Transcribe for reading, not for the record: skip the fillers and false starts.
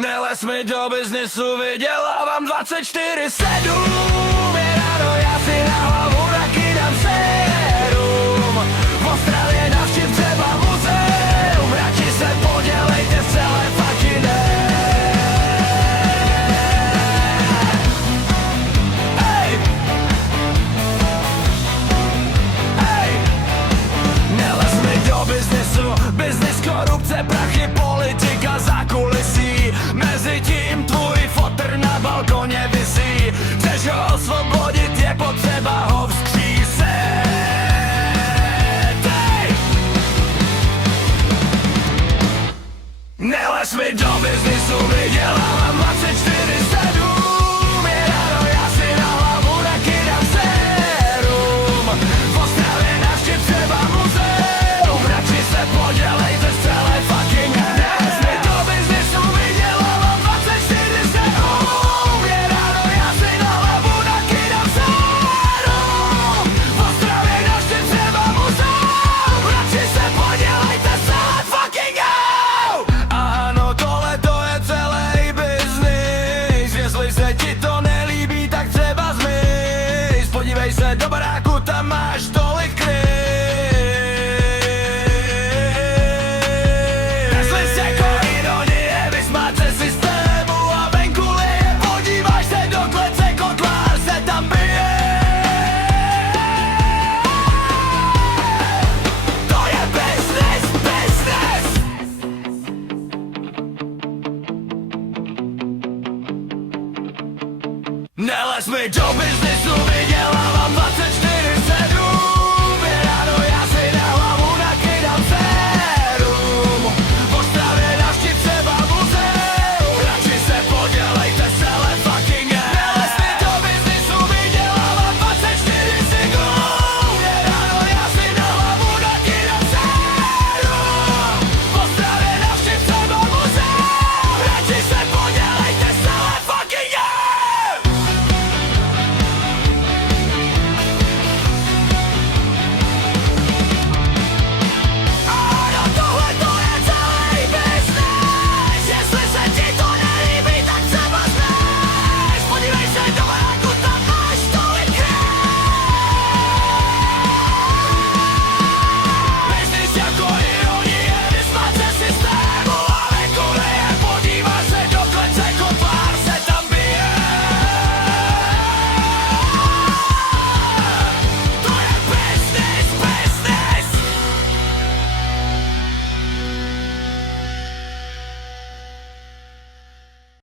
Nelez mi do biznisu, vydělávám 24/7. Je ráno, já si na hlavu nakydám sérum. V Ostravě navštiv třeba muzeum. Radši se podělejte z celé fakine. Ej! Ej! Nelez mi do biznisu, biznis, korupce, prachy, politika, zákulisí. Mezitím tvůj fotr na balkoně visí. Chceš ho osvobodit, je potřeba ho vzkřísit. Ej! Nelez mi do biznisu, vydělávám 24/7. Je ráno, já si na hlavu nakydám sérum. V Ostravě navštiv třeba muzeum. Radši se podělejte z celé fucking hry. Nelez mi do biznisu, vydělávám 24/7. Je ráno, já si na hlavu nakydám sérum. V Ostravě navštiv třeba muzeum. Radši se podělejte z celé fucking hry. Ano, tohle to je celý biznis. Jestli se ti to nelíbí, tak třeba zmiz. Podívej se do baráku, tam máš tolik kryt. Jestli jsi jako ironie, vysmát se systému a venku lije. Podíváš se do klece, kotlár se tam bije. To je business, business. Nelez mi do biznisu, vydělávám 24/7.